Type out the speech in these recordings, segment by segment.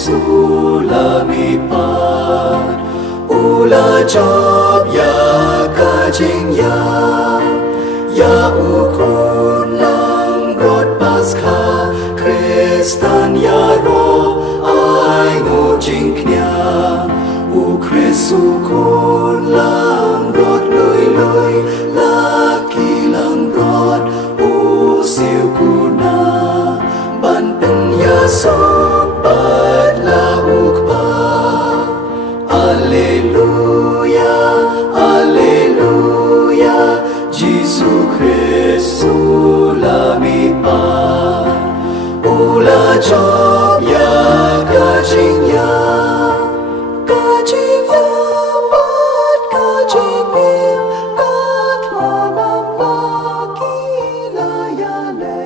Sulamipat Ula job ya kajing ya ukun lang rod paskha Kristan ya ro ai ngo jingknya u Kristu kun lang rod lui laki lang rod u siu kuna ban pen ya sobat la ukpa Alleluia Alleluia Jesu Kristu lamipat Ula job ya kajing ya bat kajing im kat manam lagi layale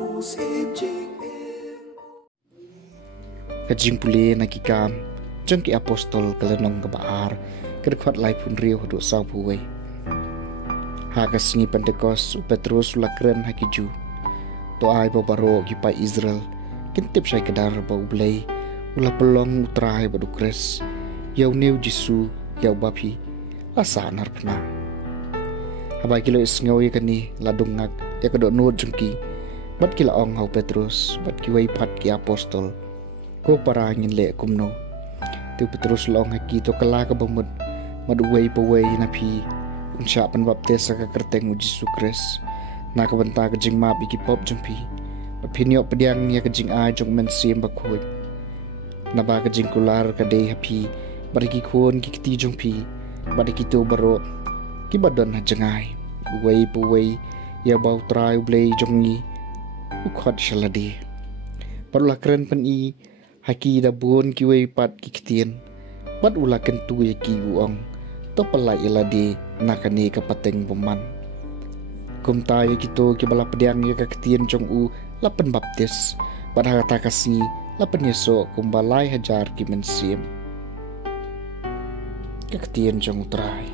usib jing im Kajing puli nakikam jeng ki apostol kalenong kabaar kerkhot lai pun riu hadu sau puwe hakas ni Pentecost Petrus lakren hakiju to ai babaro ki pa Israel kintip sai kedar bau blai ula pelong utrai badu kres yau new Jisu yau bapi asanar pna abai kilo isngawi kani ladungak ya kedok nur jengki bat kila ong hau Petrus bat ki wai pat ki apostol ko para ngin le kumno tu Petrus long haki to kala ka bamud maduway paway na pi unsya pan baptis sa kakerteng u Jisu Kris na kabanta ka jing map ikipop jong pi pinyo pediang niya ka jing a jong mensim bakoy na ba ka jing kular ka day hapi bariki kuon kikti jong pi bariki to baro kibadon na jangay uway paway ya baw try blay jong ni ukhot shaladi parulakren pan i haki da buon kiway pat kikitien bat ulakan tu ya ki uong to pala ilade nakani kapateng buman kumta ya kito kibala pediang ya kakitien jong u lapan baptis bat hata kasni lapan yeso kumbalai hajar ki mensim kakitien jong utrai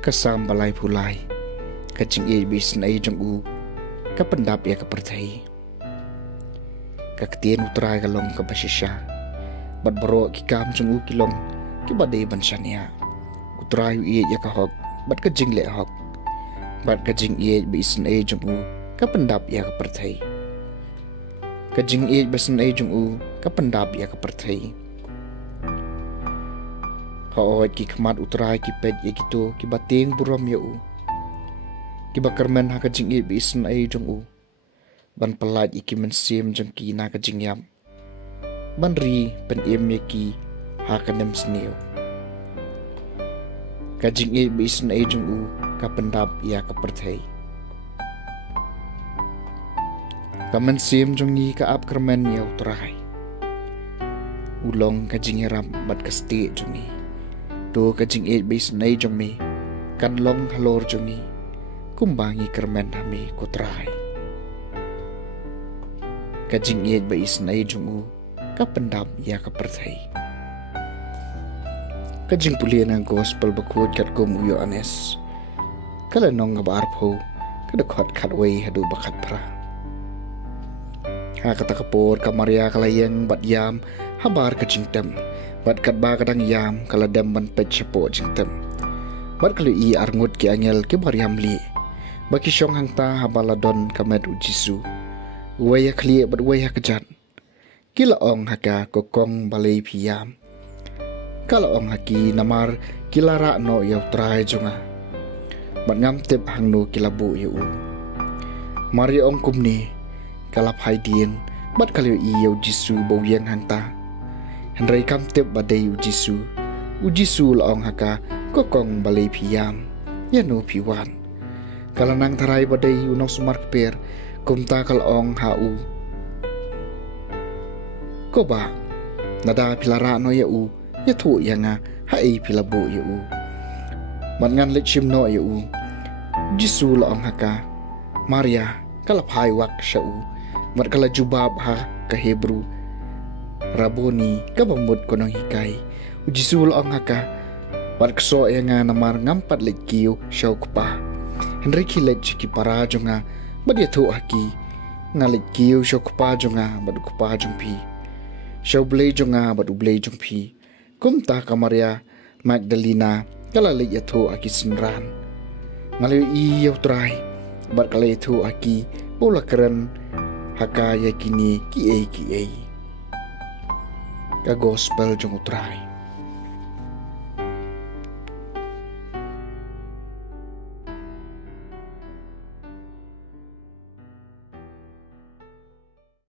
kasam balai pulai kacing e bis na jong u kapendap ya kapertai kaktien utrai kalong kapasisya bat baro kikam jong u kilong kibadai bansania utrai e ya kahok bat kajing le hok bat kajing e bis na jong u kapendap ya kapertai kajing e bis na jong u kapendap ya kapertai haoy ki khmat utrai ki pet ye kito ki bating buram ya u kiba kermen ha kajing i bisan ai jong u ban pelat iki mensim jong ki na kajing yam ban ri pen em ye ki ha kanem sneu kajing i bisan ai jong u ka pendap ya ka perthai ka mensim jong ni ka ap kermen ya utrai ulong kajing ram bat kasti jong ni to kajing i bisan ai jong mi kan long halor jong ni kumbangi kermen hami kutrai kajing iet ba isnai jungu kapendam ya kaperthai kajing pulian ang gospel bakut kat kum uyo anes kala nong ngabar pho kadakot katway hadu bakat pra ha kata kapor kamaria kalayeng bat yam habar kajing tem bat kat ba kadang yam kala dem ban pet chapo jing tem bat kalu i arngut ki angel ki bariam li baki syong hang ta habaladon kamet u Jisu waya kli bat waya kejat kila ong haka kokong balai piyam kala ong haki namar kila ra no yaw trai jonga bat ngam tip hang no kila bu yu mari ong kumni kala phaidien bat kalio i yaw Jisu bowyang hang ta henrai kam tip badai u Jisu la ong haka kokong balai piyam yanu piwan kala nang tharai badai unong sumar per kumta kal ong hau ko ba nada pilara no ya u ya thu yanga hai pilabu ya u mangan lechim no ya u Jisu la ong haka Maria kala phai wak sha u mat kala jubab ha ka Hebru Raboni ka bamut konong hikai u Jisu la ong haka wat kso yanga namar ngampat lekiu syau kupa Henry kilet ki para jonga badia thu aki ngalik kiu shokpa jonga badu kupa jongpi show blay jonga badu blay jongpi kumta kamaria Magdalena kala le ya thu aki sinran ngale I yautrai bar kala thu aki bola keren haka yakini ki ei ka gospel jong utrai